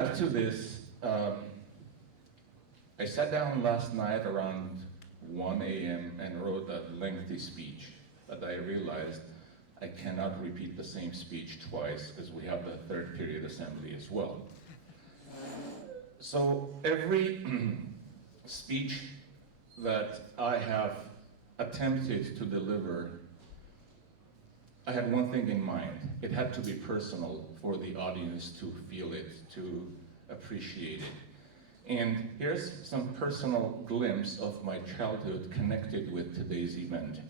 To this, I sat down last night around 1 a.m. and wrote a lengthy speech, but I realized I cannot repeat the same speech twice because we have the third period assembly as well. So every speech that I have attempted to deliver, I had one thing in mind. It had to be personal for the audience to feel it, to appreciate it. And here's some personal glimpse of my childhood connected with today's event.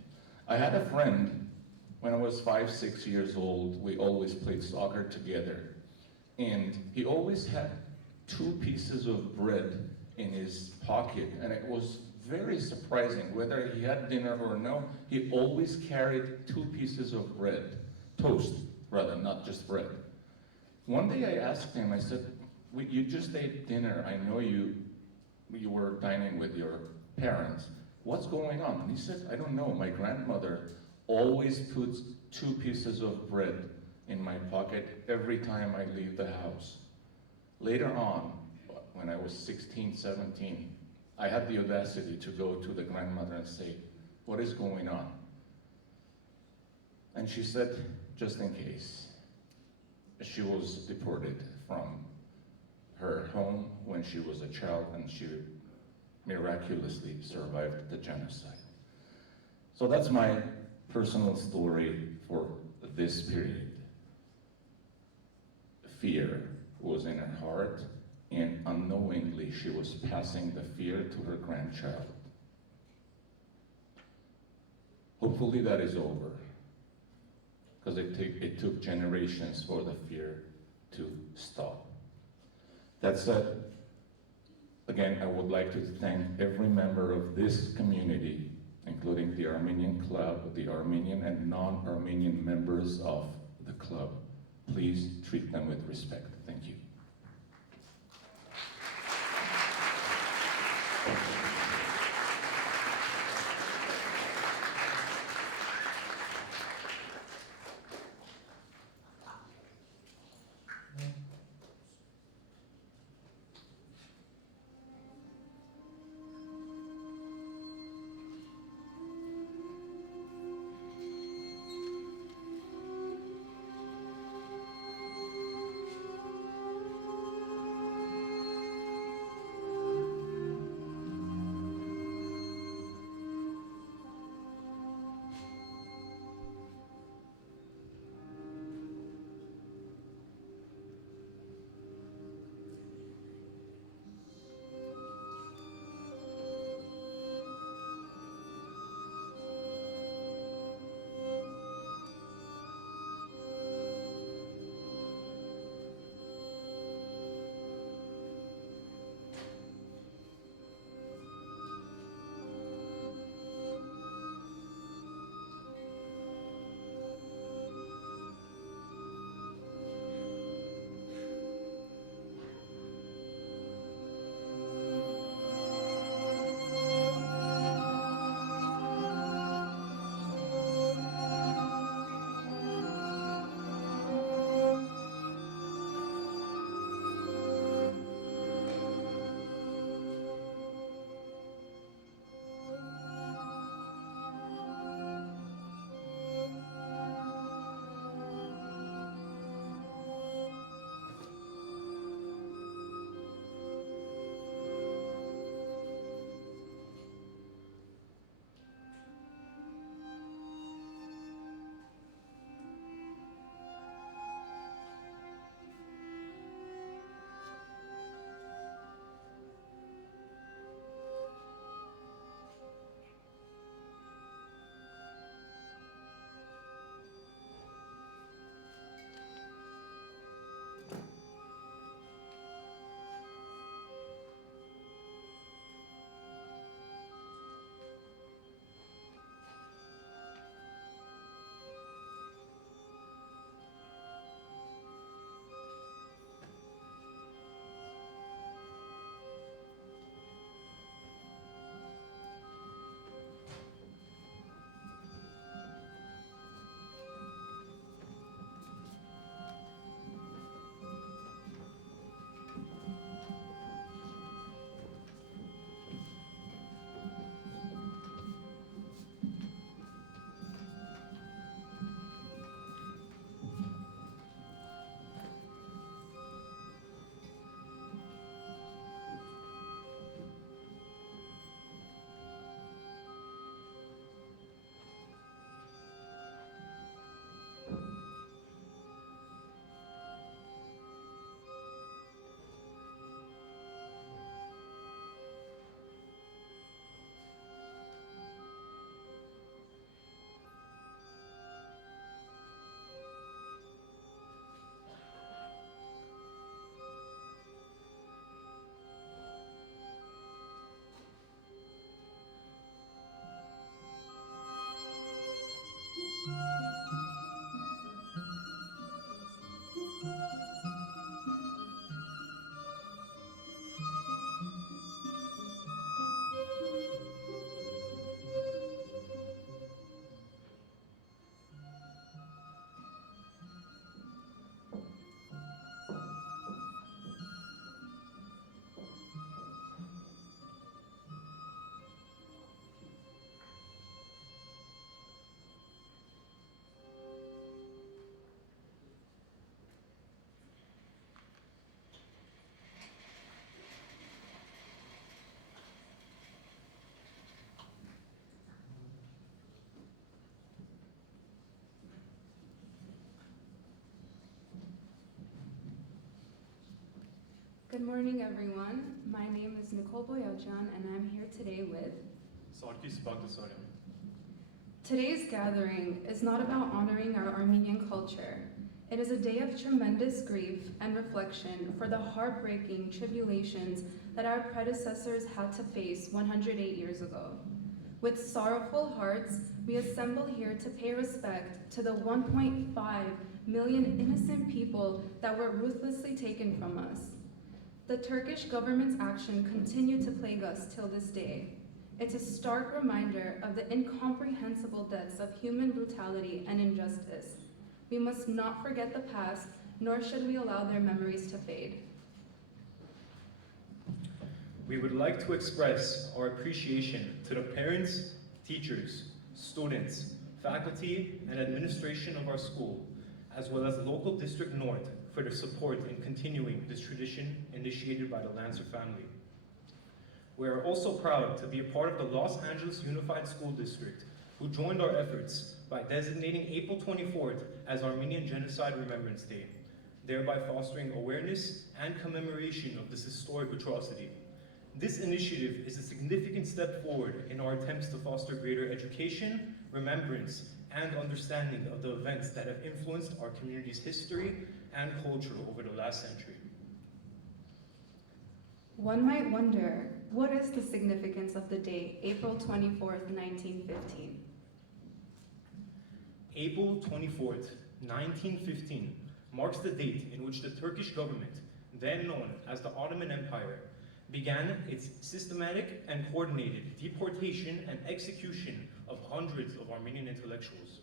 I had a friend when I was 5, 6 years old. We always played soccer together. And he always had 2 pieces of bread in his pocket, and it was very surprising. Whether he had dinner or no, he always carried 2 pieces of bread, toast rather, not just bread. One day I asked him, I said, you just ate dinner. I know you were dining with your parents. What's going on? And he said, I don't know. My grandmother always puts 2 pieces of bread in my pocket every time I leave the house. Later on, when I was 16, 17, I had the audacity to go to the grandmother and say, what is going on? And she said, just in case. She was deported from her home when she was a child, and she miraculously survived the genocide. So that's my personal story for this period. Fear was in her heart, and unknowingly she was passing the fear to her grandchild. Hopefully that is over, because it took generations for the fear to stop. That said, again, I would like to thank every member of this community, including the Armenian Club, the Armenian and non-Armenian members of the club. Please treat them with respect. Thank you. Good morning, everyone. My name is Nicole Boyajan, and I'm here today with... Today's gathering is not about honoring our Armenian culture. It is a day of tremendous grief and reflection for the heartbreaking tribulations that our predecessors had to face 108 years ago. With sorrowful hearts, we assemble here to pay respect to the 1.5 million innocent people that were ruthlessly taken from us. The Turkish government's action continued to plague us till this day. It's a stark reminder of the incomprehensible depths of human brutality and injustice. We must not forget the past, nor should we allow their memories to fade. We would like to express our appreciation to the parents, teachers, students, faculty, and administration of our school, as well as Local District North, for their support in continuing this tradition initiated by the Lancer family. We are also proud to be a part of the Los Angeles Unified School District, who joined our efforts by designating April 24th as Armenian Genocide Remembrance Day, thereby fostering awareness and commemoration of this historic atrocity. This initiative is a significant step forward in our attempts to foster greater education, remembrance, and understanding of the events that have influenced our community's history and culture over the last century. One might wonder, what is the significance of the date, April 24th, 1915? April 24th, 1915 marks the date in which the Turkish government, then known as the Ottoman Empire, began its systematic and coordinated deportation and execution of hundreds of Armenian intellectuals.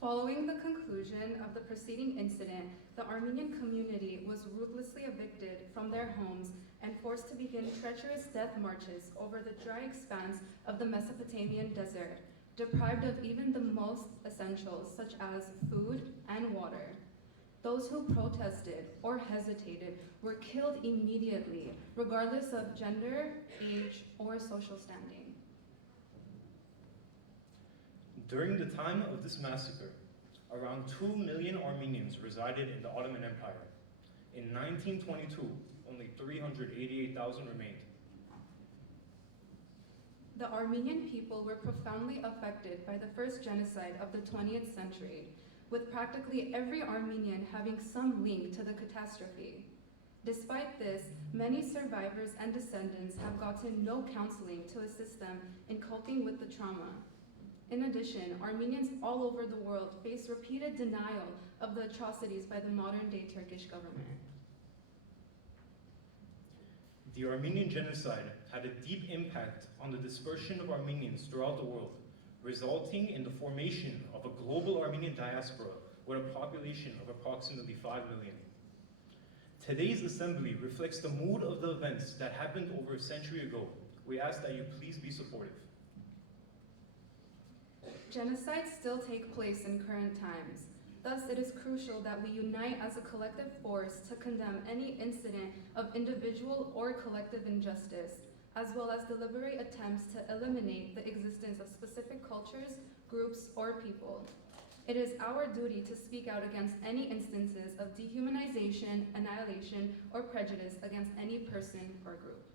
Following the conclusion of the preceding incident, the Armenian community was ruthlessly evicted from their homes and forced to begin treacherous death marches over the dry expanse of the Mesopotamian desert, deprived of even the most essentials such as food and water. Those who protested or hesitated were killed immediately, regardless of gender, age, or social standing. During the time of this massacre, around 2 million Armenians resided in the Ottoman Empire. In 1922, only 388,000 remained. The Armenian people were profoundly affected by the first genocide of the 20th century, with practically every Armenian having some link to the catastrophe. Despite this, many survivors and descendants have gotten no counseling to assist them in coping with the trauma. In addition, Armenians all over the world face repeated denial of the atrocities by the modern-day Turkish government. The Armenian genocide had a deep impact on the dispersion of Armenians throughout the world, resulting in the formation of a global Armenian diaspora with a population of approximately 5 million. Today's assembly reflects the mood of the events that happened over a century ago. We ask that you please be supportive. Genocides still take place in current times. Thus, it is crucial that we unite as a collective force to condemn any incident of individual or collective injustice, as well as deliberate attempts to eliminate the existence of specific cultures, groups, or people. It is our duty to speak out against any instances of dehumanization, annihilation, or prejudice against any person or group.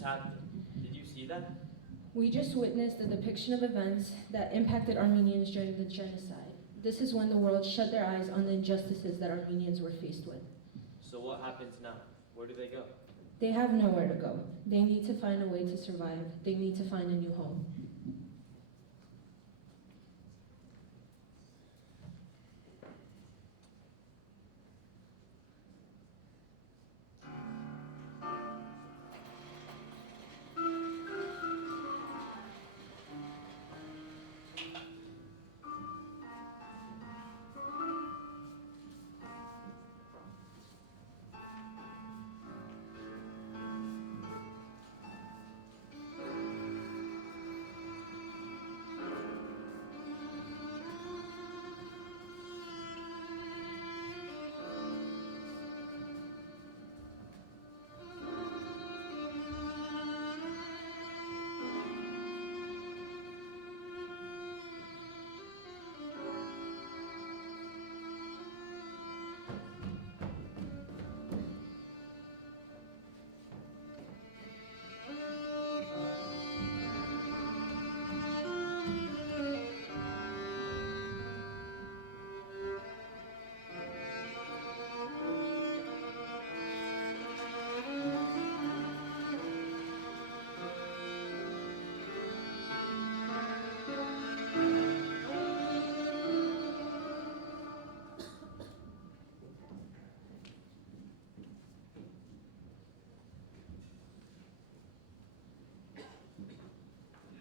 just happened? Did you see that? We just witnessed a depiction of events that impacted Armenians during the genocide. This is when the world shut their eyes on the injustices that Armenians were faced with. So what happens now? Where do they go? They have nowhere to go. They need to find a way to survive. They need to find a new home.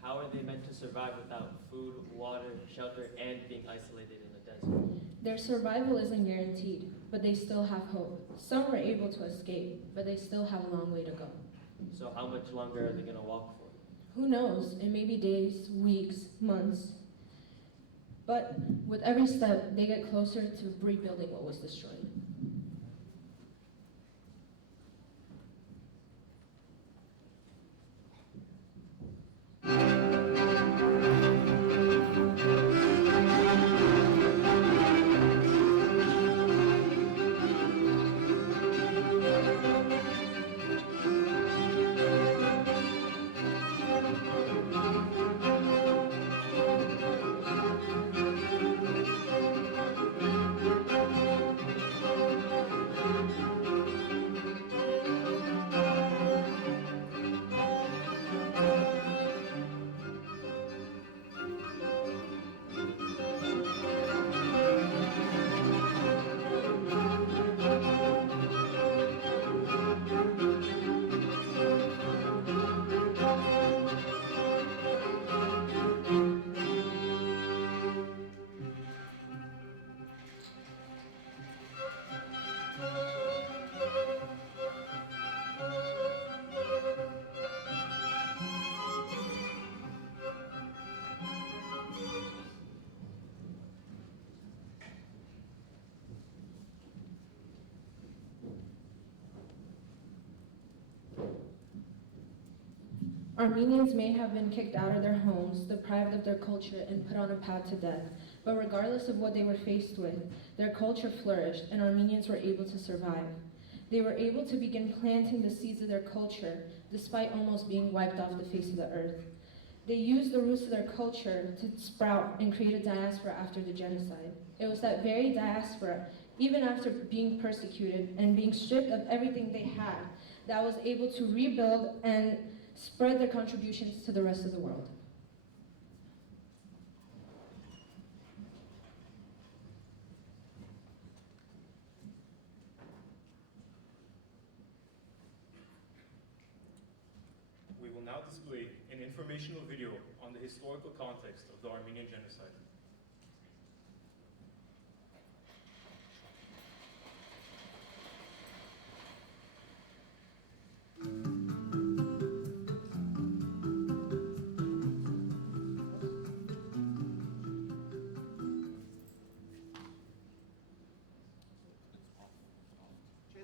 How are they meant to survive without food, water, shelter, and being isolated in the desert? Their survival isn't guaranteed, but they still have hope. Some were able to escape, but they still have a long way to go. So how much longer are they going to walk for? Who knows? It may be days, weeks, months. But with every step, they get closer to rebuilding what was destroyed. Armenians may have been kicked out of their homes, deprived of their culture, and put on a path to death. But regardless of what they were faced with, their culture flourished, and Armenians were able to survive. They were able to begin planting the seeds of their culture, despite almost being wiped off the face of the earth. They used the roots of their culture to sprout and create a diaspora after the genocide. It was that very diaspora, even after being persecuted and being stripped of everything they had, that was able to rebuild and spread their contributions to the rest of the world. We will now display an informational video on the historical context of the Armenian genocide.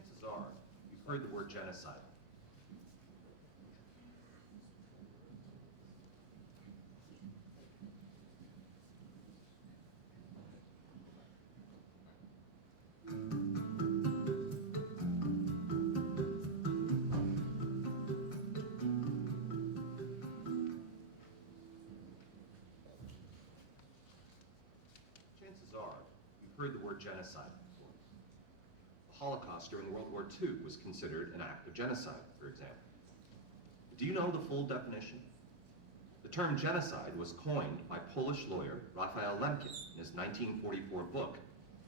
Chances are you've heard the word genocide. heard the word genocide before. The Holocaust during World War II was considered an act of genocide, for example. Do you know the full definition? The term genocide was coined by Polish lawyer Raphael Lemkin in his 1944 book,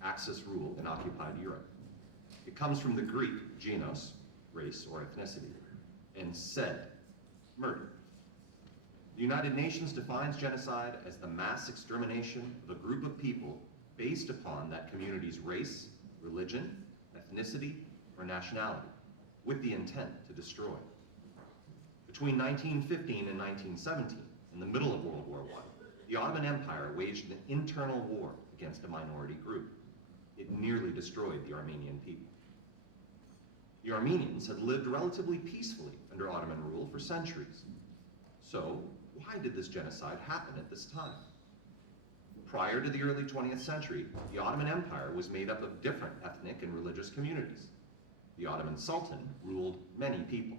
Axis Rule in Occupied Europe. It comes from the Greek genos, race or ethnicity, and sed, murder. The United Nations defines genocide as the mass extermination of a group of people based upon that community's race, religion, ethnicity, or nationality, with the intent to destroy. Between 1915 and 1917, in the middle of World War I, the Ottoman Empire waged an internal war against a minority group. It nearly destroyed the Armenian people. The Armenians had lived relatively peacefully under Ottoman rule for centuries. So, why did this genocide happen at this time? Prior to the early 20th century, the Ottoman Empire was made up of different ethnic and religious communities. The Ottoman Sultan ruled many people.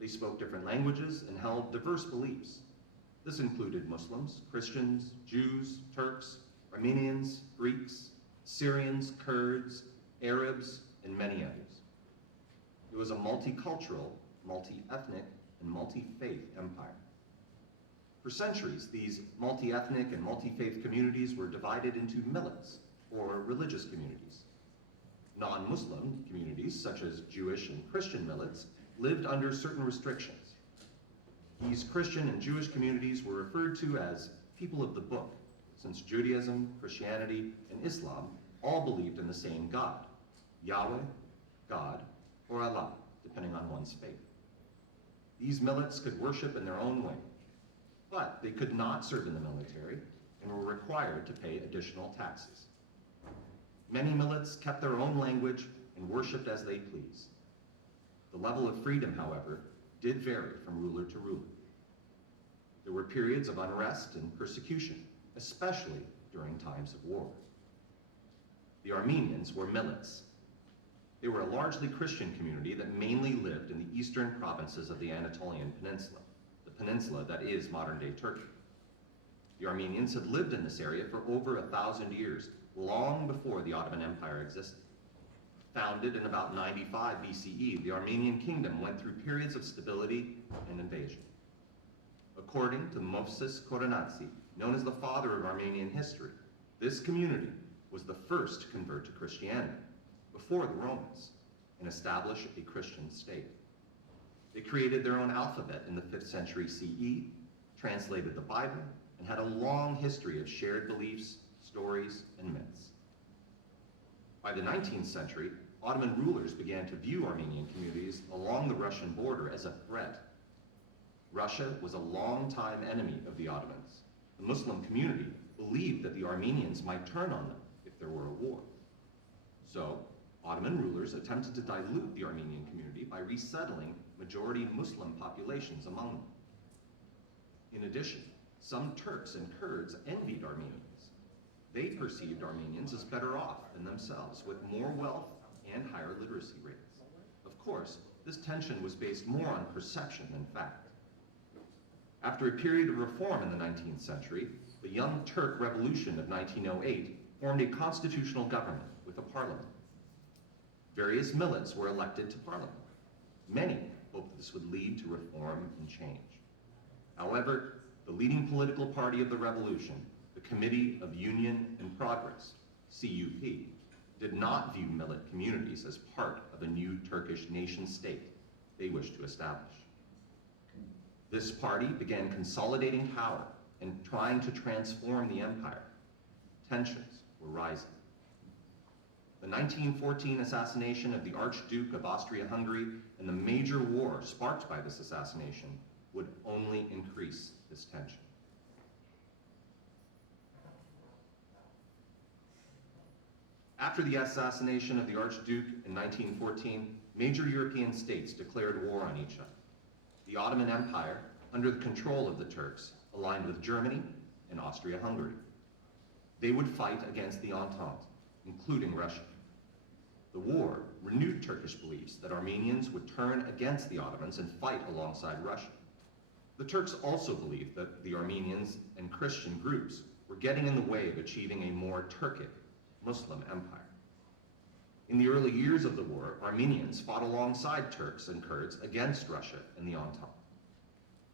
They spoke different languages and held diverse beliefs. This included Muslims, Christians, Jews, Turks, Armenians, Greeks, Syrians, Kurds, Arabs, and many others. It was a multicultural, multi-ethnic, and multi-faith empire. For centuries, these multi-ethnic and multi-faith communities were divided into millets, or religious communities. Non-Muslim communities, such as Jewish and Christian millets, lived under certain restrictions. These Christian and Jewish communities were referred to as people of the book, since Judaism, Christianity, and Islam all believed in the same God, Yahweh, God, or Allah, depending on one's faith. These millets could worship in their own way, but they could not serve in the military and were required to pay additional taxes. Many millets kept their own language and worshipped as they pleased. The level of freedom, however, did vary from ruler to ruler. There were periods of unrest and persecution, especially during times of war. The Armenians were millets. They were a largely Christian community that mainly lived in the eastern provinces of the Anatolian Peninsula, the peninsula that is modern-day Turkey. The Armenians had lived in this area for over 1,000 years, long before the Ottoman Empire existed. Founded in about 95 BCE, the Armenian kingdom went through periods of stability and invasion. According to Movses Koronatsi, known as the father of Armenian history, this community was the first to convert to Christianity before the Romans and establish a Christian state. They created their own alphabet in the 5th century CE, translated the Bible, and had a long history of shared beliefs, stories, and myths. By the 19th century, Ottoman rulers began to view Armenian communities along the Russian border as a threat. Russia was a longtime enemy of the Ottomans. The Muslim community believed that the Armenians might turn on them if there were a war. So, Ottoman rulers attempted to dilute the Armenian community by resettling majority Muslim populations among them. In addition, some Turks and Kurds envied Armenians. They perceived Armenians as better off than themselves, with more wealth and higher literacy rates. Of course, this tension was based more on perception than fact. After a period of reform in the 19th century, the Young Turk Revolution of 1908 formed a constitutional government with a parliament. Various millets were elected to parliament. Many hoped this would lead to reform and change. However, the leading political party of the revolution, the Committee of Union and Progress, CUP, did not view millet communities as part of a new Turkish nation-state they wished to establish. This party began consolidating power and trying to transform the empire. Tensions were rising. The 1914 assassination of the Archduke of Austria-Hungary and the major war sparked by this assassination would only increase this tension. After the assassination of the Archduke in 1914, major European states declared war on each other. The Ottoman Empire, under the control of the Turks, aligned with Germany and Austria-Hungary. They would fight against the Entente, including Russia. The war renewed Turkish beliefs that Armenians would turn against the Ottomans and fight alongside Russia. The Turks also believed that the Armenians and Christian groups were getting in the way of achieving a more Turkic, Muslim empire. In the early years of the war, Armenians fought alongside Turks and Kurds against Russia and the Entente.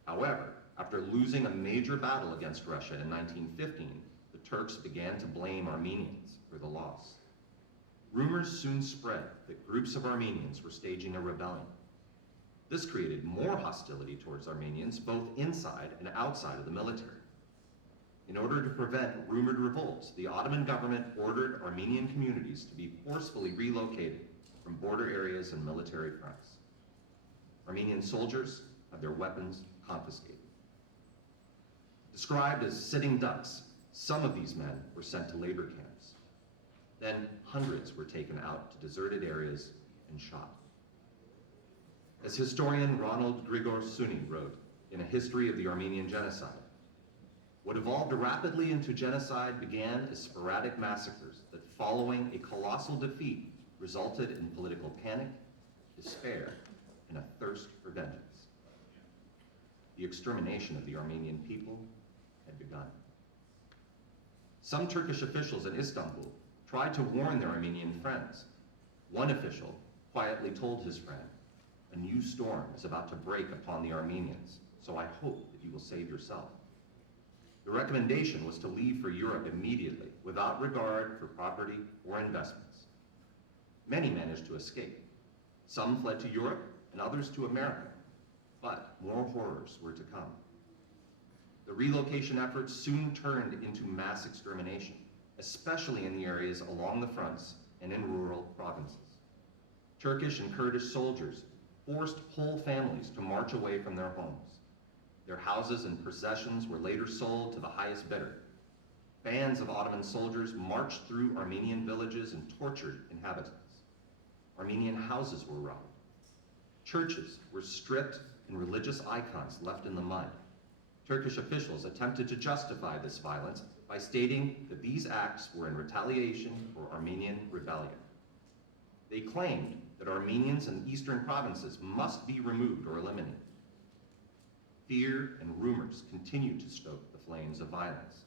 However, after losing a major battle against Russia in 1915, the Turks began to blame Armenians for the loss. Rumors soon spread that groups of Armenians were staging a rebellion. This created more hostility towards Armenians both inside and outside of the military. In order to prevent rumored revolts, the Ottoman government ordered Armenian communities to be forcefully relocated from border areas and military fronts. Armenian soldiers had their weapons confiscated. Described as sitting ducks, some of these men were sent to labor camps. Then hundreds were taken out to deserted areas and shot. As historian Ronald Grigor Suni wrote in A History of the Armenian Genocide, what evolved rapidly into genocide began as sporadic massacres that, following a colossal defeat, resulted in political panic, despair, and a thirst for vengeance. The extermination of the Armenian people had begun. Some Turkish officials in Istanbul tried to warn their Armenian friends. One official quietly told his friend, "A new storm is about to break upon the Armenians, so I hope that you will save yourself." The recommendation was to leave for Europe immediately, without regard for property or investments. Many managed to escape. Some fled to Europe and others to America, but more horrors were to come. The relocation efforts soon turned into mass extermination, especially in the areas along the fronts and in rural provinces. Turkish and Kurdish soldiers forced whole families to march away from their homes. Their houses and possessions were later sold to the highest bidder. Bands of Ottoman soldiers marched through Armenian villages and tortured inhabitants. Armenian houses were robbed. Churches were stripped and religious icons left in the mud. Turkish officials attempted to justify this violence by stating that these acts were in retaliation for Armenian rebellion. They claimed that Armenians in eastern provinces must be removed or eliminated. Fear and rumors continued to stoke the flames of violence.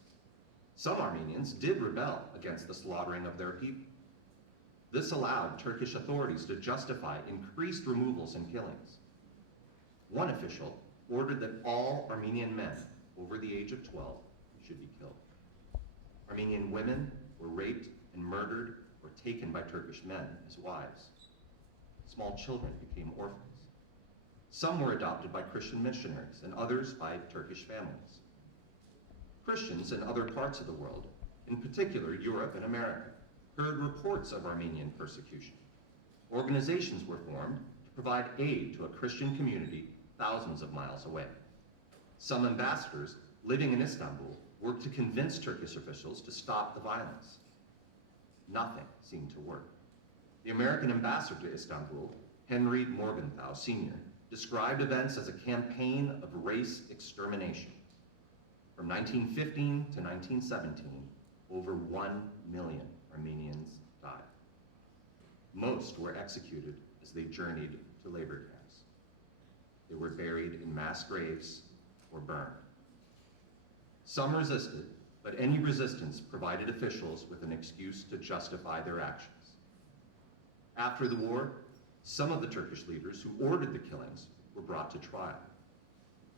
Some Armenians did rebel against the slaughtering of their people. This allowed Turkish authorities to justify increased removals and killings. One official ordered that all Armenian men over the age of 12 should be killed. Armenian women were raped and murdered or taken by Turkish men as wives. Small children became orphans. Some were adopted by Christian missionaries and others by Turkish families. Christians in other parts of the world, in particular Europe and America, heard reports of Armenian persecution. Organizations were formed to provide aid to a Christian community thousands of miles away. Some ambassadors living in Istanbul worked to convince Turkish officials to stop the violence. Nothing seemed to work. The American ambassador to Istanbul, Henry Morgenthau Sr., described events as a campaign of race extermination. From 1915 to 1917, over 1 million Armenians died. Most were executed as they journeyed to labor camps. They were buried in mass graves or burned. Some resisted, but any resistance provided officials with an excuse to justify their actions. After the war, some of the Turkish leaders who ordered the killings were brought to trial,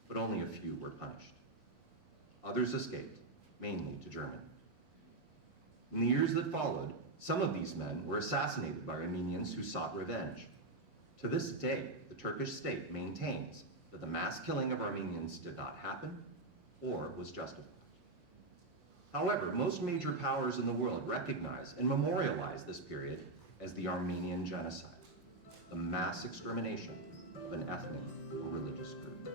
but only a few were punished. Others escaped, mainly to Germany. In the years that followed, some of these men were assassinated by Armenians who sought revenge. To this day, the Turkish state maintains that the mass killing of Armenians did not happen or was justified. However, most major powers in the world recognize and memorialize this period as the Armenian Genocide, the mass extermination of an ethnic or religious group.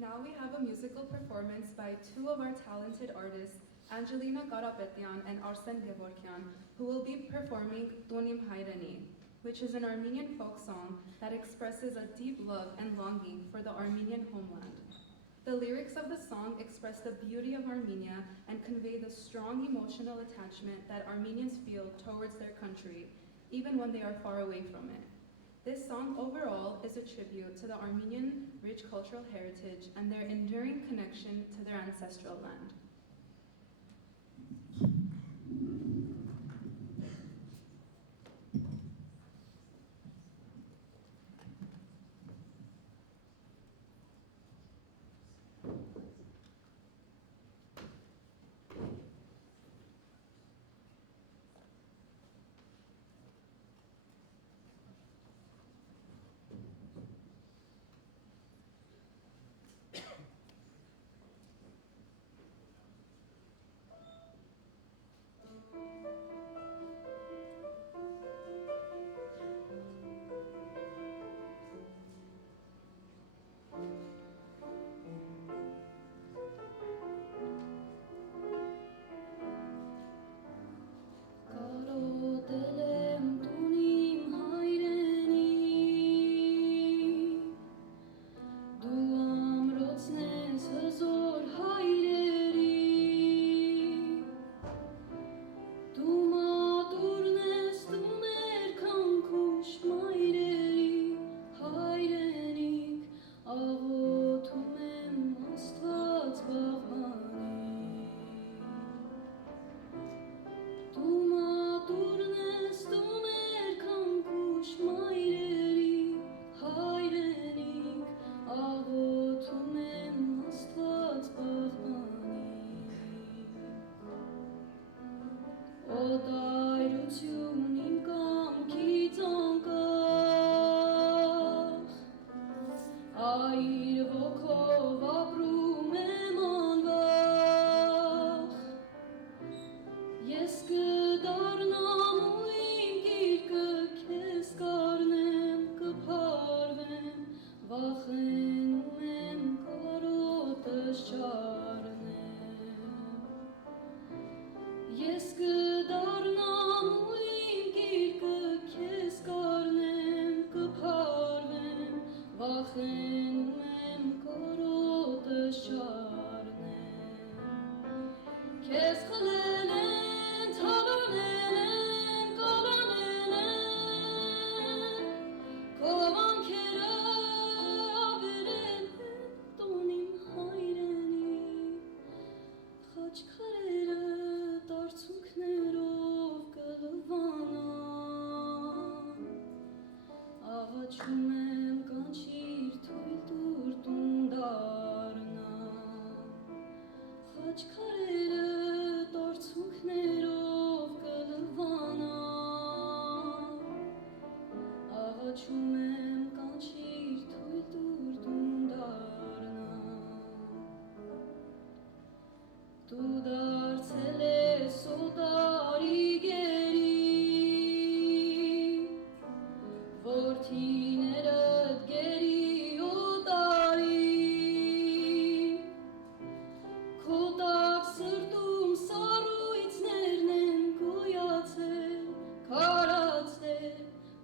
Now we have a musical performance by two of our talented artists, Angelina Garapetyan and Arsen Gevorkyan, who will be performing Donim Hayrani. which is an Armenian folk song that expresses a deep love and longing for the Armenian homeland. The lyrics of the song express the beauty of Armenia and convey the strong emotional attachment that Armenians feel towards their country, even when they are far away from it. This song overall is a tribute to the Armenian rich cultural heritage and their enduring connection to their ancestral land.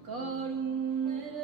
Կարունները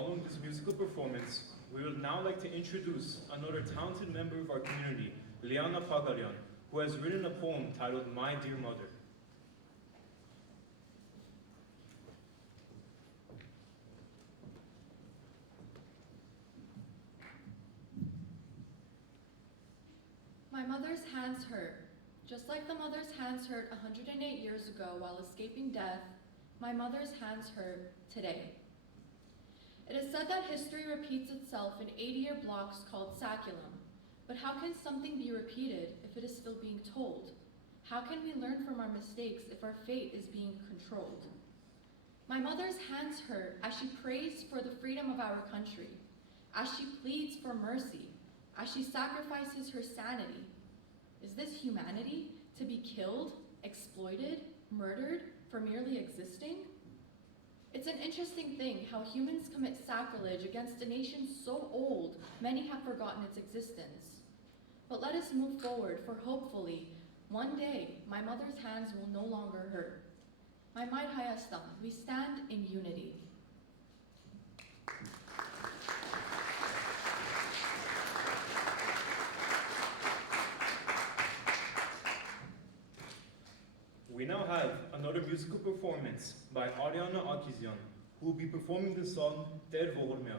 Following this musical performance, we would now like to introduce another talented member of our community, Liana Pagaryan, who has written a poem titled My Dear Mother. My mother's hands hurt. Just like the mother's hands hurt 108 years ago while escaping death, my mother's hands hurt today. It is said that history repeats itself in 80-year blocks called saculum. But how can something be repeated if it is still being told? How can we learn from our mistakes if our fate is being controlled? My mother's hands hurt as she prays for the freedom of our country, as she pleads for mercy, as she sacrifices her sanity. Is this humanity, to be killed, exploited, murdered for merely existing? It's an interesting thing how humans commit sacrilege against a nation so old, many have forgotten its existence. But let us move forward, for hopefully, one day, my mother's hands will no longer hurt. My Mai Hayastam, we stand in unity. We now have another musical performance by Ariana Akizyan, who will be performing the song Der Vohormea.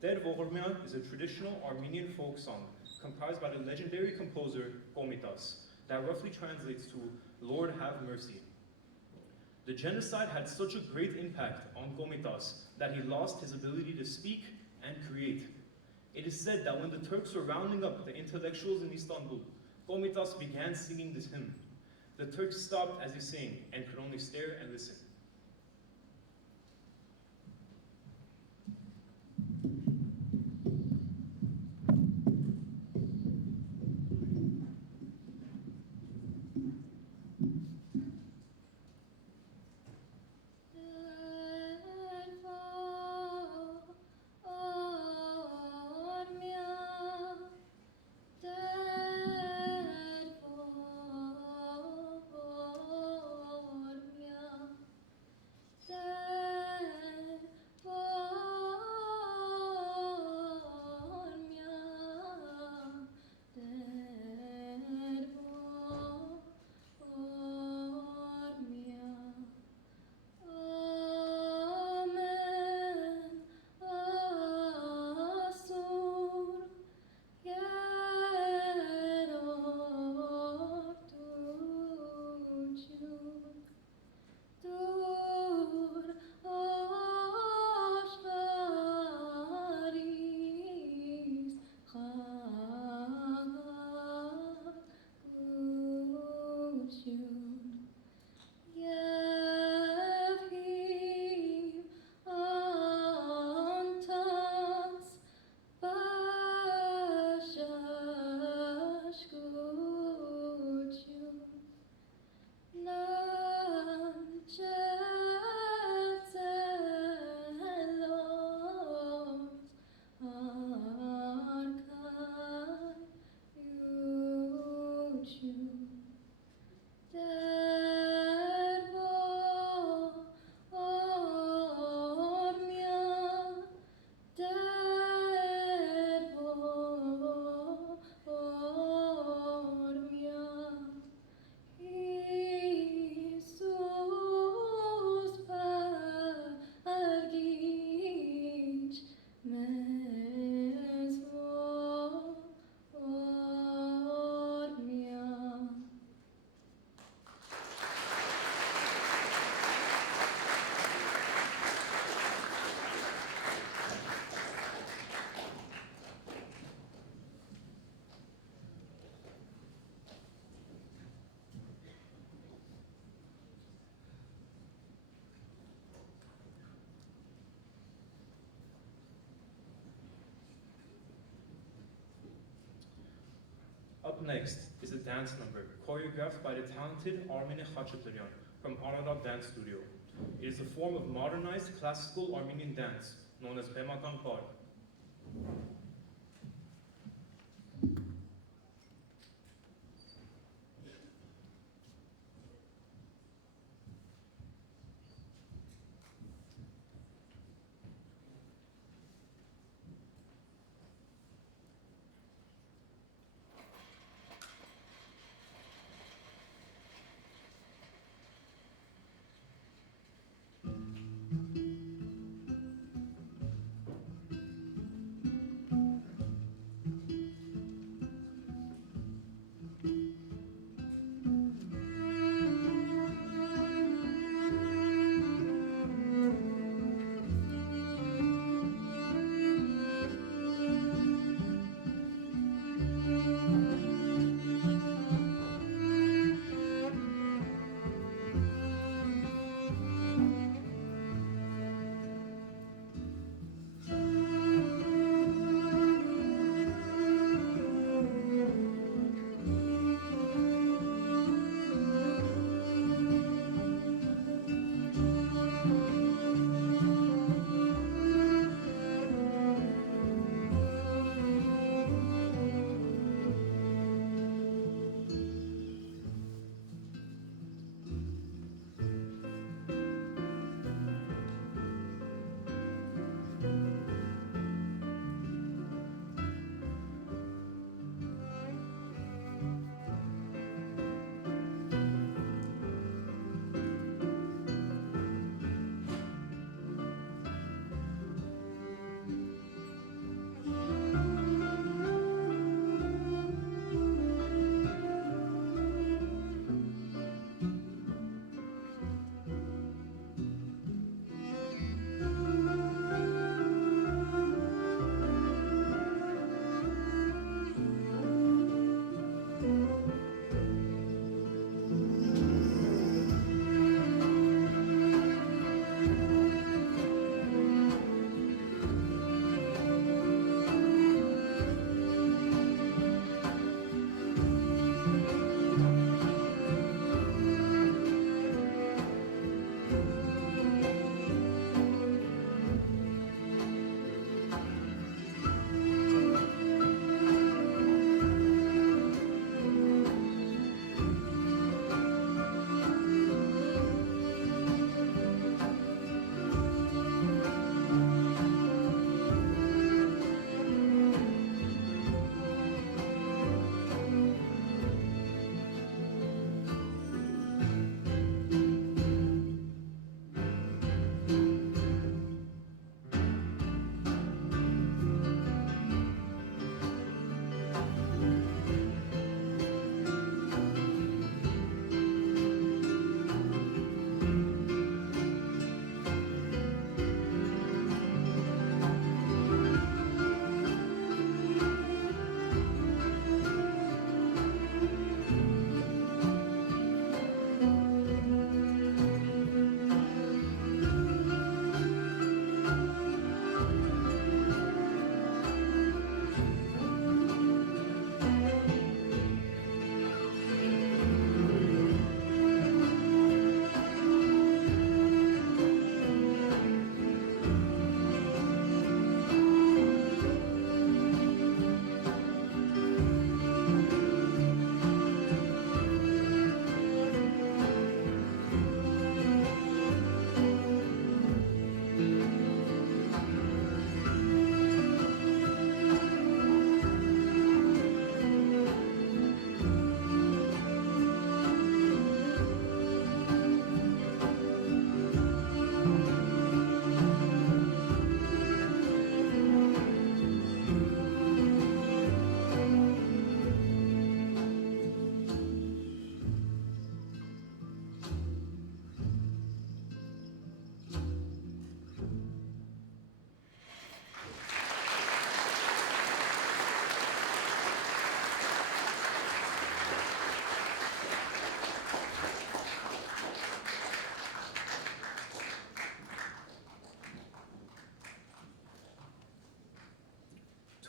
Der Vohormea is a traditional Armenian folk song comprised by the legendary composer Komitas that roughly translates to Lord have mercy. The genocide had such a great impact on Komitas that he lost his ability to speak and create. It is said that when the Turks were rounding up the intellectuals in Istanbul, Komitas began singing this hymn. The Turks stopped as he sang and could only stare and listen. Up next is a dance number choreographed by the talented Armenian Khachaturian from Ararat Dance Studio. It is a form of modernized classical Armenian dance known as Bemakan Par.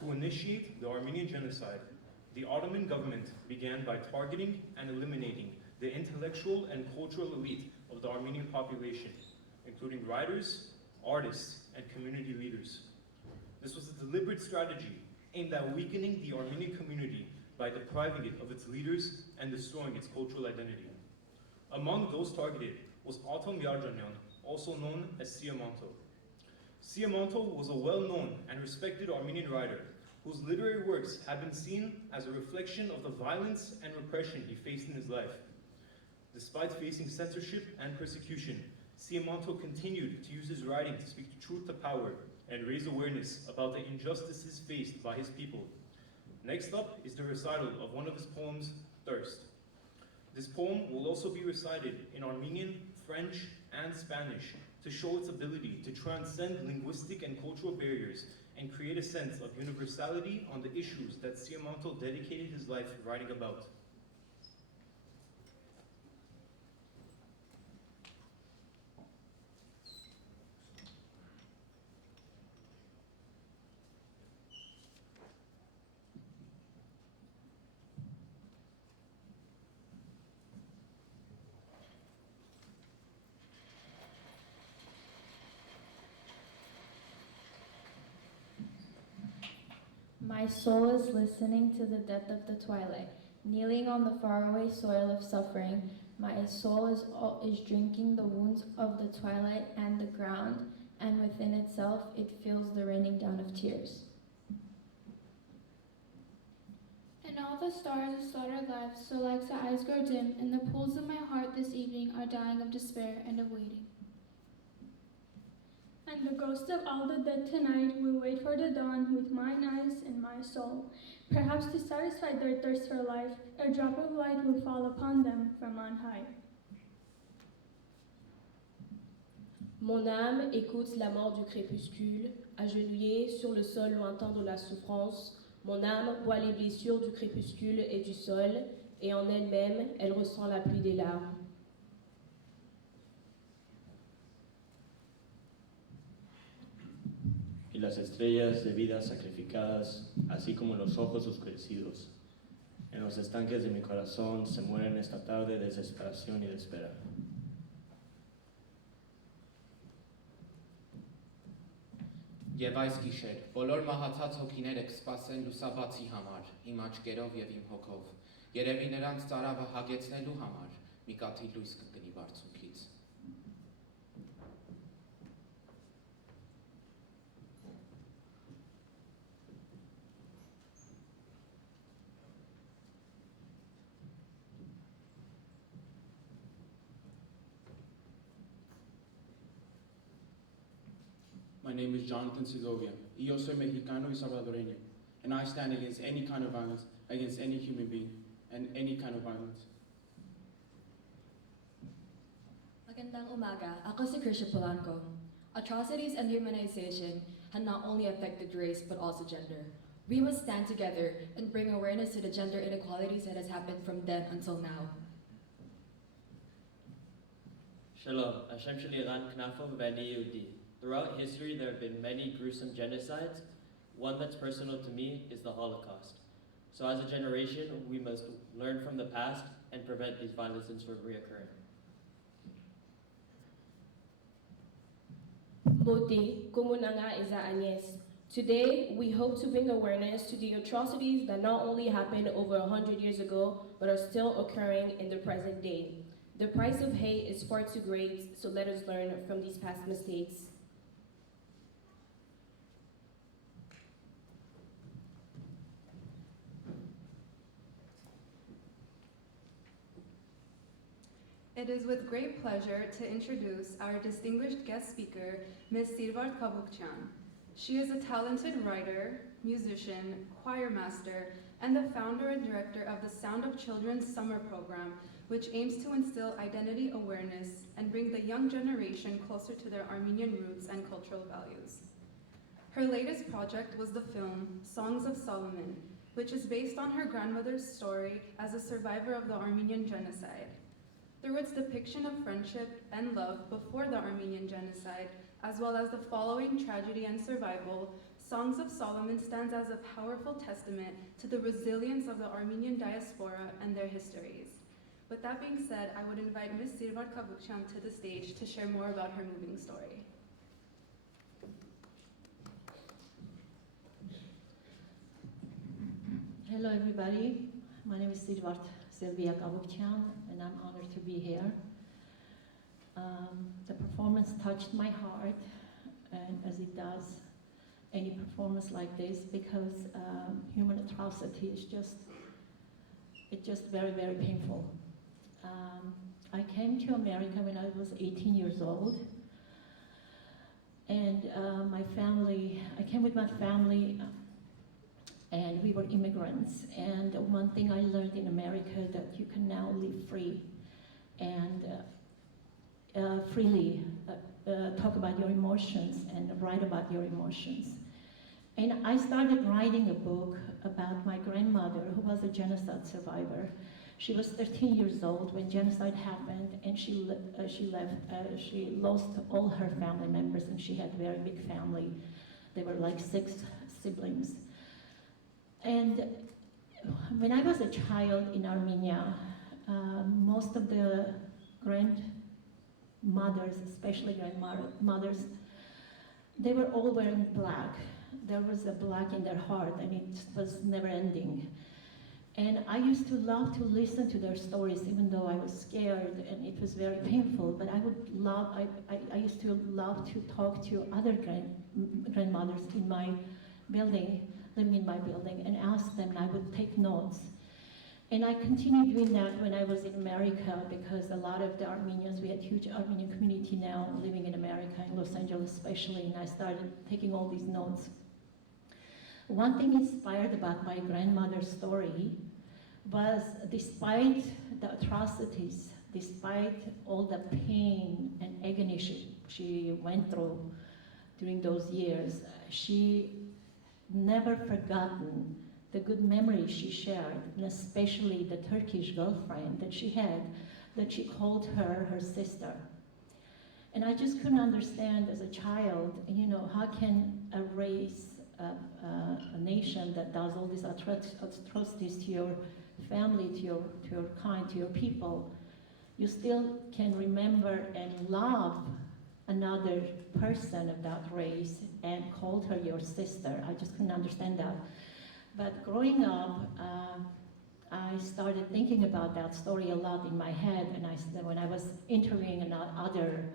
To initiate the Armenian genocide, the Ottoman government began by targeting and eliminating the intellectual and cultural elite of the Armenian population, including writers, artists, and community leaders. This was a deliberate strategy aimed at weakening the Armenian community by depriving it of its leaders and destroying its cultural identity. Among those targeted was Atom Yarjanyan, also known as Siamanto. Siamanto was a well-known and respected Armenian writer whose literary works have been seen as a reflection of the violence and repression he faced in his life. Despite facing censorship and persecution, Siamanto continued to use his writing to speak the truth to power and raise awareness about the injustices faced by his people. Next up is the recital of one of his poems, Thirst. This poem will also be recited in Armenian, French, and Spanish to show its ability to transcend linguistic and cultural barriers and create a sense of universality on the issues that Siamanto dedicated his life writing about. My soul is listening to the death of the twilight, kneeling on the faraway soil of suffering. My soul is drinking the wounds of the twilight and the ground, and within itself it feels the raining down of tears. And all the stars of slaughtered lives, so like the eyes grow dim, and the pools of my heart this evening are dying of despair and of waiting. And the ghosts of all the dead tonight will wait for the dawn with mine eyes and my soul. Perhaps to satisfy their thirst for life, a drop of light will fall upon them from on high. Mon âme écoute la mort du crépuscule, agenouillée sur le sol lointain de la souffrance. Mon âme boit les blessures du crépuscule et du sol, et en elle-même, elle ressent la pluie des larmes. Y las estrellas de vidas sacrificadas, así como los ojos oscurecidos. En los estanques de mi corazón se mueren esta tarde de desesperación y de espera. Եվ այս գիշեր, բոլոր մահացած հոգիները կսպասեն լուսաբացի համար, իմ աչքերով և իմ հոգով, երևի նրանց ծարավը հագեցնելու համար, մի կաթիլ լույս կգնի բարձունքից։ My name is Jonathan Segovia, y yo soy mexicano y salvadoreño, and I stand against any kind of violence, against any human being, and any kind of violence. Magandang umaga, ako si Krisha Polanco. Atrocities and humanization had not only affected race but also gender. We must stand together and bring awareness to the gender inequalities that has happened from then until now. Shalom, Hashem Shali Ran Knafo V'Ani Yehudi. Throughout history, there have been many gruesome genocides. One that's personal to me is the Holocaust. So as a generation, we must learn from the past and prevent these violences from reoccurring. Bote, como na nga Isa Agnes. Today, we hope to bring awareness to the atrocities that not only happened over 100 years ago, but are still occurring in the present day. The price of hate is far too great, so let us learn from these past mistakes. It is with great pleasure to introduce our distinguished guest speaker, Ms. Sirvar Kavukcan. She is a talented writer, musician, choir master, and the founder and director of the Sound of Children's Summer Program, which aims to instill identity awareness and bring the young generation closer to their Armenian roots and cultural values. Her latest project was the film Songs of Solomon, which is based on her grandmother's story as a survivor of the Armenian genocide. Through its depiction of friendship and love before the Armenian genocide, as well as the following tragedy and survival, Songs of Solomon stands as a powerful testament to the resilience of the Armenian diaspora and their histories. With that being said, I would invite Ms. Sirvar Kavukyan to the stage to share more about her moving story. Hello everybody, my name is Sirvar Kavukyan and I'm honored to be here. The performance touched my heart, and as it does any performance like this, because human atrocity is just very, very painful. I came to America when I was 18 years old, and I came with my family, and we were immigrants. And one thing I learned in America, that you can now live free and freely talk about your emotions and write about your emotions. And I started writing a book about my grandmother, who was a genocide survivor. She was 13 years old when genocide happened, and she lost all her family members, and she had a very big family. They were like 6 siblings. And when I was a child in Armenia, most of the grandmothers, especially grandmothers, they were all wearing black. There was a black in their heart, and it was never ending. And I used to love to listen to their stories, even though I was scared and it was very painful. But I used to love to talk to other grandmothers in my building, living in my building, and ask them, and I would take notes. And I continued doing that when I was in America, because a lot of the Armenians, we had a huge Armenian community now living in America, in Los Angeles especially, and I started taking all these notes. One thing inspired about my grandmother's story was, despite the atrocities, despite all the pain and agony she went through during those years, she never forgotten the good memories she shared, and especially the Turkish girlfriend that she had, that she called her sister. And I just couldn't understand as a child, how can a race, a nation that does all these atrocities to your family, to your kind, to your people, you still can remember and love another person of that race and called her your sister. I just couldn't understand that. But growing up, I started thinking about that story a lot in my head, and when I was interviewing other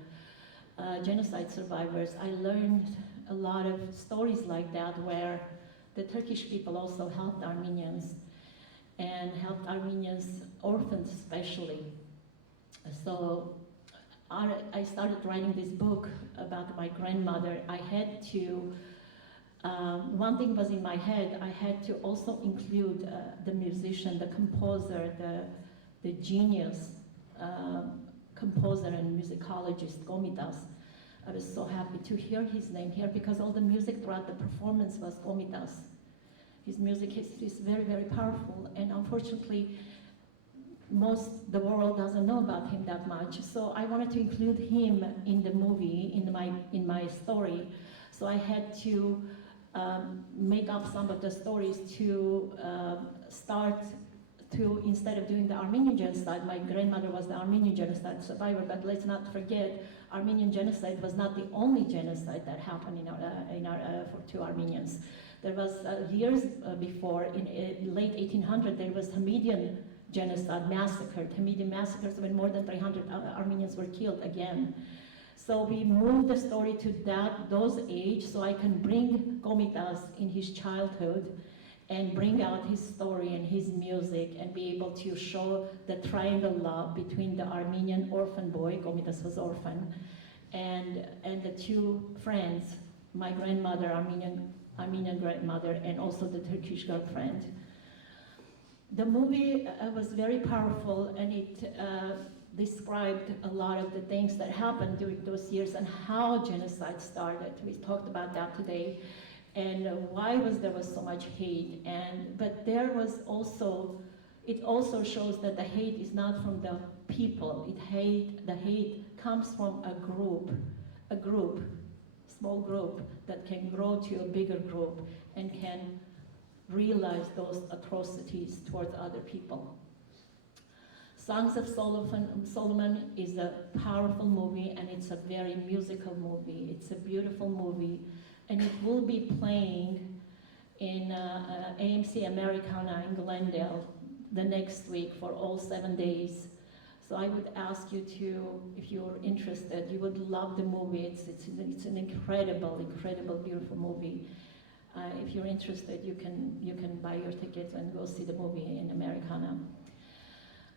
genocide survivors, I learned a lot of stories like that, where the Turkish people also helped Armenians, and helped Armenians, orphans especially. So I started writing this book about my grandmother. I had to, one thing was in my head, I had to also include the musician, the composer, the genius composer and musicologist, Komitas. I was so happy to hear his name here, because all the music throughout the performance was Komitas. His music is very, very powerful, and unfortunately, the world doesn't know about him that much. So I wanted to include him in the movie, in my story. So I had to make up some of the stories to instead of doing the Armenian genocide, my grandmother was the Armenian genocide survivor, but let's not forget, Armenian genocide was not the only genocide that happened to Armenians. There was years before, in late 1800, there was Hamidian genocide, Hamidian massacres, when more than 300 Armenians were killed again. So we moved the story to those age, so I can bring Komitas in his childhood and bring out his story and his music, and be able to show the triangle love between the Armenian orphan boy, Komitas was orphan, and the two friends, my grandmother, Armenian grandmother, and also the Turkish girlfriend. The movie was very powerful, and it described a lot of the things that happened during those years and how genocide started. We talked about that today, and why there was so much hate. But there was also, it also shows that the hate is not from the people. The hate comes from a group, small group that can grow to a bigger group and can realize those atrocities towards other people. Songs of Solomon is a powerful movie, and it's a very musical movie. It's a beautiful movie, and it will be playing in AMC Americana in Glendale the next week for all 7 days. So I would ask you to, if you're interested, you would love the movie. It's an incredible, beautiful movie. If you're interested, you can buy your tickets and go see the movie in Americana.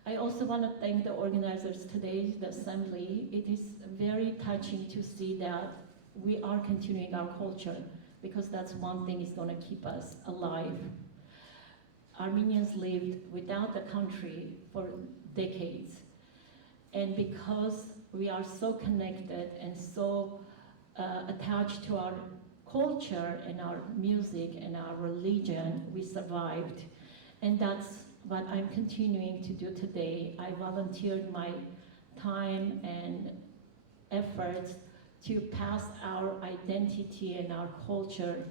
I also want to thank the organizers today, the assembly. It is very touching to see that we are continuing our culture, because that's one thing is going to keep us alive. Armenians lived without the country for decades. And because we are so connected and so attached to our culture and our music and our religion, we survived. And that's what I'm continuing to do today. I volunteered my time and efforts to pass our identity and our culture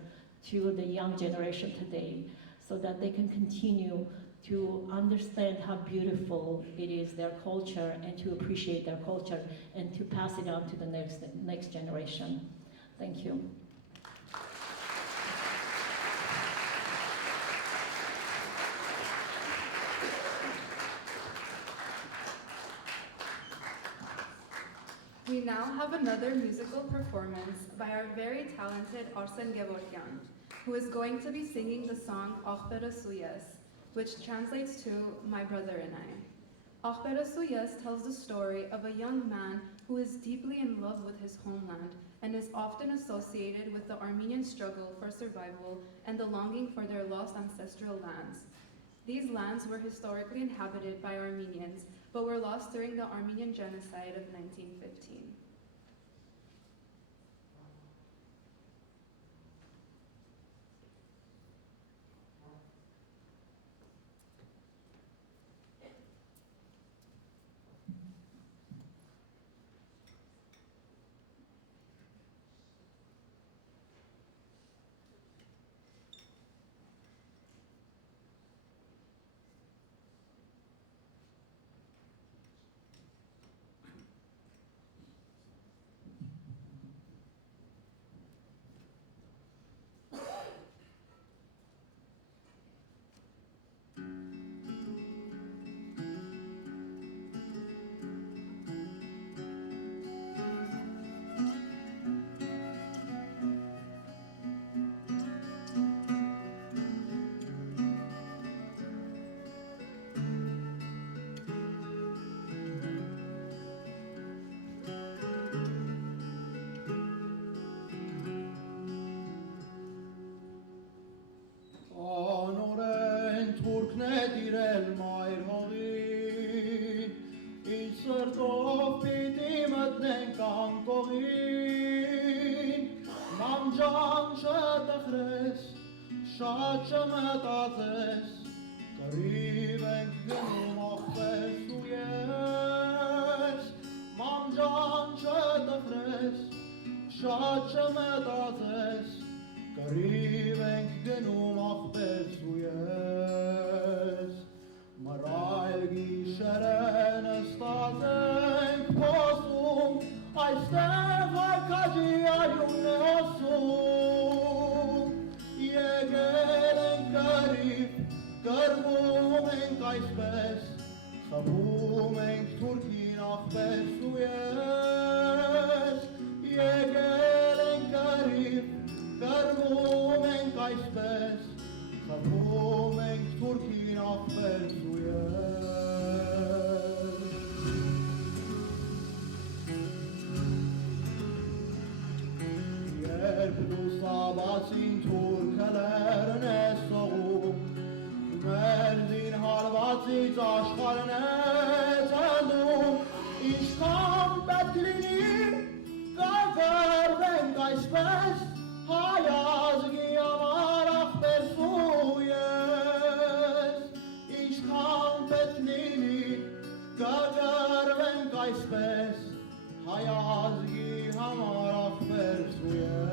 to the young generation today, so that they can continue to understand how beautiful it is, their culture, and to appreciate their culture, and to pass it on to the next generation. Thank you. We now have another musical performance by our very talented Arsen Gevorkian, who is going to be singing the song Akhbera Suyes, which translates to My Brother and I. Akhbera Suyes tells the story of a young man who is deeply in love with his homeland and is often associated with the Armenian struggle for survival and the longing for their lost ancestral lands. These lands were historically inhabited by Armenians, but were lost during the Armenian Genocide of 1915. Hayazgi hamar akhber suye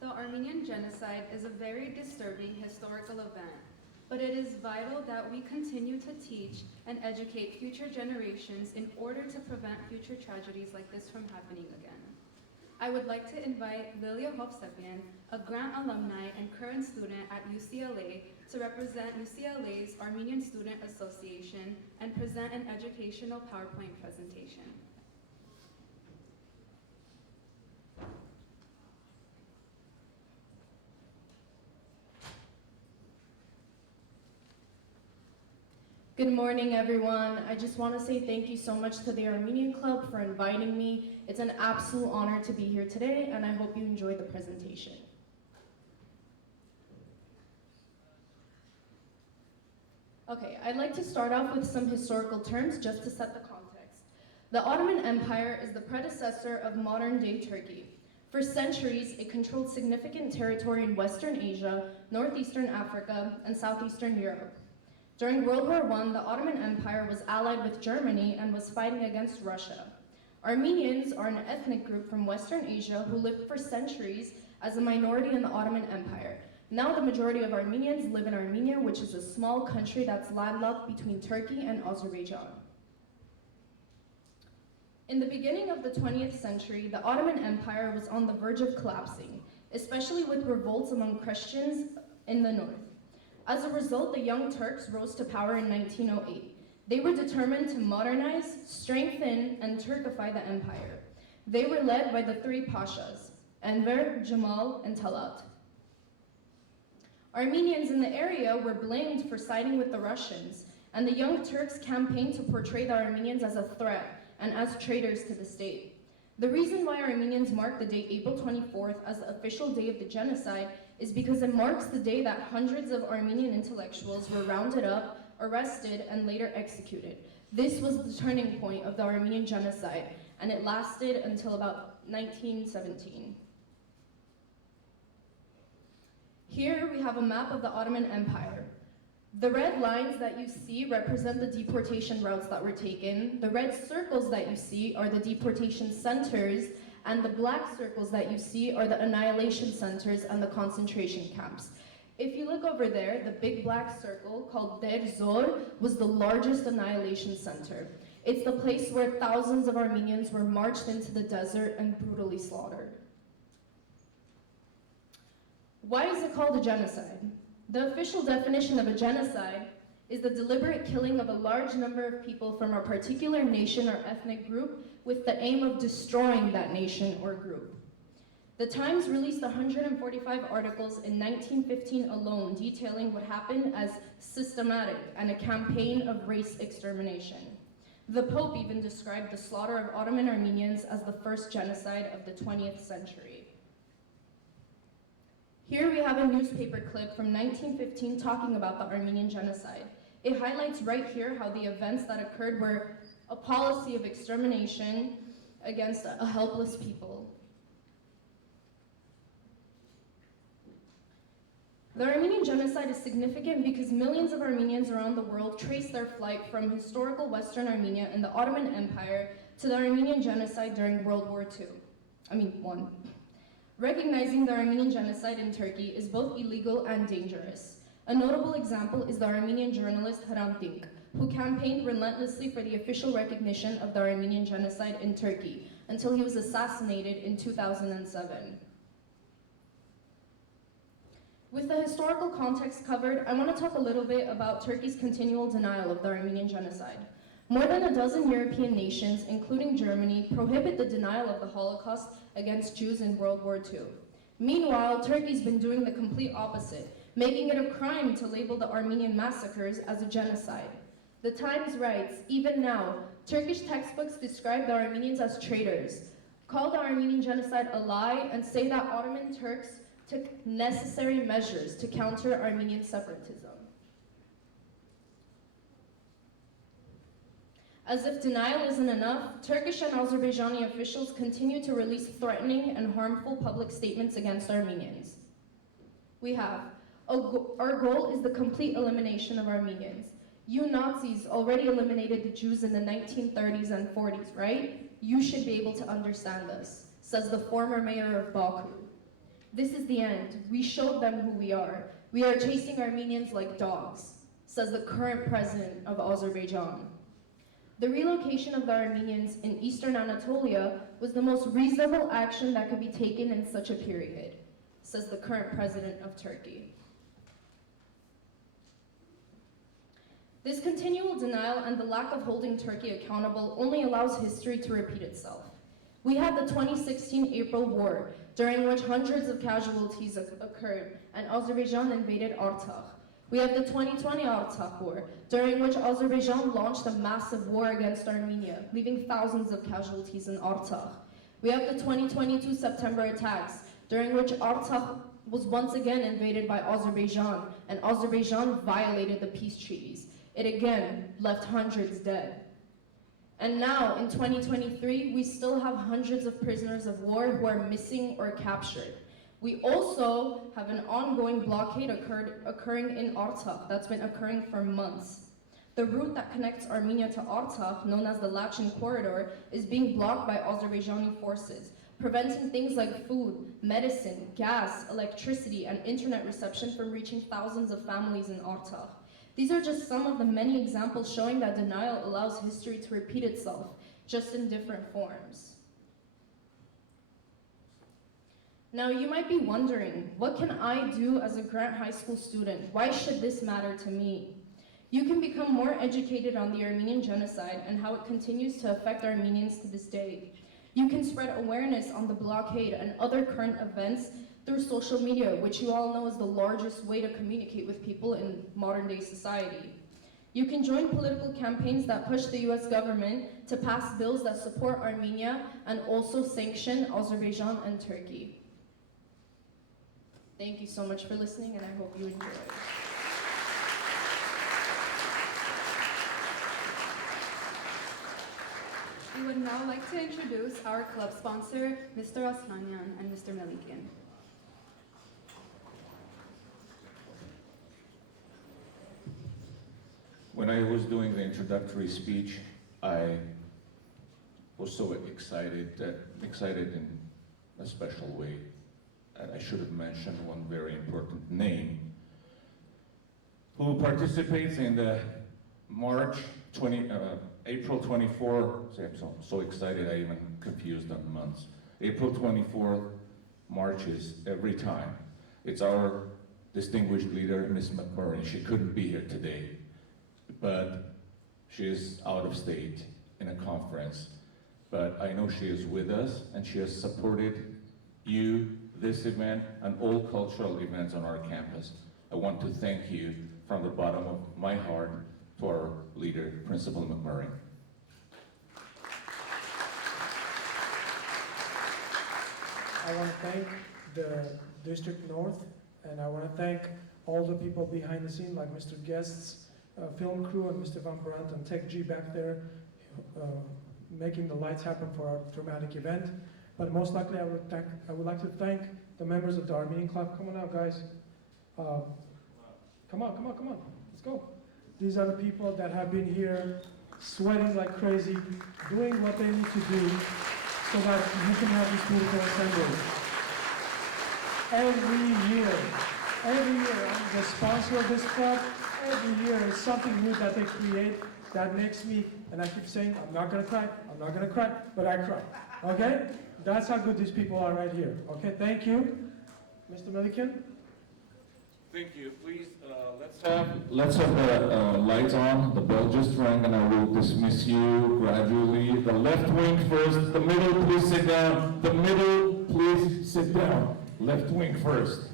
The Armenian Genocide is a very disturbing historical event, but it is vital that we continue to teach and educate future generations in order to prevent future tragedies like this from happening again. I would like to invite Lilia Hovsepian, a Grant alumni and current student at UCLA, to represent UCLA's Armenian Student Association and present an educational PowerPoint presentation. Good morning, everyone. I just want to say thank you so much to the Armenian Club for inviting me. It's an absolute honor to be here today, and I hope you enjoy the presentation. Okay, I'd like to start off with some historical terms just to set the context. The Ottoman Empire is the predecessor of modern-day Turkey. For centuries, it controlled significant territory in Western Asia, Northeastern Africa, and Southeastern Europe. During World War I, the Ottoman Empire was allied with Germany and was fighting against Russia. Armenians are an ethnic group from Western Asia who lived for centuries as a minority in the Ottoman Empire. Now the majority of Armenians live in Armenia, which is a small country that's landlocked between Turkey and Azerbaijan. In the beginning of the 20th century, the Ottoman Empire was on the verge of collapsing, especially with revolts among Christians in the north. As a result, the Young Turks rose to power in 1908. They were determined to modernize, strengthen, and Turkify the empire. They were led by the three pashas, Enver, Jamal, and Talat. Armenians in the area were blamed for siding with the Russians, and the Young Turks campaigned to portray the Armenians as a threat and as traitors to the state. The reason why Armenians mark the date April 24th as the official day of the genocide is because it marks the day that hundreds of Armenian intellectuals were rounded up, arrested, and later executed. This was the turning point of the Armenian genocide, and it lasted until about 1917. Here we have a map of the Ottoman Empire. The red lines that you see represent the deportation routes that were taken. The red circles that you see are the deportation centers, and the black circles that you see are the annihilation centers and the concentration camps. If you look over there, the big black circle called Der Zor was the largest annihilation center. It's the place where thousands of Armenians were marched into the desert and brutally slaughtered. Why is it called a genocide? The official definition of a genocide is the deliberate killing of a large number of people from a particular nation or ethnic group with the aim of destroying that nation or group. The Times released 145 articles in 1915 alone detailing what happened as systematic and a campaign of race extermination. The Pope even described the slaughter of Ottoman Armenians as the first genocide of the 20th century. Here we have a newspaper clip from 1915 talking about the Armenian genocide. It highlights right here how the events that occurred were a policy of extermination against a helpless people. The Armenian genocide is significant because millions of Armenians around the world trace their flight from historical Western Armenia and the Ottoman Empire to the Armenian genocide during World War I. Recognizing the Armenian genocide in Turkey is both illegal and dangerous. A notable example is the Armenian journalist Hrant Dink, who campaigned relentlessly for the official recognition of the Armenian genocide in Turkey until he was assassinated in 2007. With the historical context covered, I want to talk a little bit about Turkey's continual denial of the Armenian genocide. More than a dozen European nations, including Germany, prohibit the denial of the Holocaust against Jews in World War II. Meanwhile, Turkey's been doing the complete opposite, making it a crime to label the Armenian massacres as a genocide. The Times writes, even now, Turkish textbooks describe the Armenians as traitors, call the Armenian genocide a lie, and say that Ottoman Turks took necessary measures to counter Armenian separatism. As if denial isn't enough, Turkish and Azerbaijani officials continue to release threatening and harmful public statements against Armenians. We have, our goal is the complete elimination of Armenians. You Nazis already eliminated the Jews in the 1930s and 40s, right? You should be able to understand this, says the former mayor of Baku. This is the end. We showed them who we are. We are chasing Armenians like dogs, says the current president of Azerbaijan. The relocation of the Armenians in eastern Anatolia was the most reasonable action that could be taken in such a period, says the current president of Turkey. This continual denial and the lack of holding Turkey accountable only allows history to repeat itself. We had the 2016 April War, during which hundreds of casualties occurred, and Azerbaijan invaded Artsakh. We have the 2020 Artsakh War, during which Azerbaijan launched a massive war against Armenia, leaving thousands of casualties in Artsakh. We have the 2022 September attacks, during which Artsakh was once again invaded by Azerbaijan, and Azerbaijan violated the peace treaties. It again left hundreds dead. And now, in 2023, we still have hundreds of prisoners of war who are missing or captured. We also have an ongoing blockade occurring in Artsakh that's been occurring for months. The route that connects Armenia to Artsakh, known as the Lachin Corridor, is being blocked by Azerbaijani forces, preventing things like food, medicine, gas, electricity, and internet reception from reaching thousands of families in Artsakh. These are just some of the many examples showing that denial allows history to repeat itself, just in different forms. Now you might be wondering, what can I do as a Grant High School student? Why should this matter to me? You can become more educated on the Armenian genocide and how it continues to affect Armenians to this day. You can spread awareness on the blockade and other current events through social media, which you all know is the largest way to communicate with people in modern day society. You can join political campaigns that push the US government to pass bills that support Armenia and also sanction Azerbaijan and Turkey. Thank you so much for listening, and I hope you enjoyed. We would now like to introduce our club sponsor, Mr. Aslanyan and Mr. Melikian. When I was doing the introductory speech, I was so excited in a special way. And I should have mentioned one very important name, who participates in the April 24, I'm so excited I even confused the months. April 24th marches every time. It's our distinguished leader, Ms. McMurray. She couldn't be here today, but she is out of state in a conference. But I know she is with us, and she has supported you, this event, and all cultural events on our campus. I want to thank you from the bottom of my heart to our leader, Principal McMurray. I want to thank the District North, and I want to thank all the people behind the scene, like Mr. Guest's film crew and Mr. Van Brandt and Tech G back there, making the lights happen for our dramatic event. But most likely, I would like to thank the members of the Armenian Club. Come on out, guys. Come on. Let's go. These are the people that have been here sweating like crazy, doing what they need to do so that you can have this beautiful assembly. Every year, I'm the sponsor of this club. Every year, it's something new that they create that makes me, and I keep saying, I'm not gonna cry, but I cry, okay? That's how good these people are right here, okay? Thank you. Mr. Milliken? Thank you. Please, let's have the lights on. The bell just rang, and I will dismiss you gradually. The left wing first. The middle, please sit down. The middle, please sit down. Left wing first.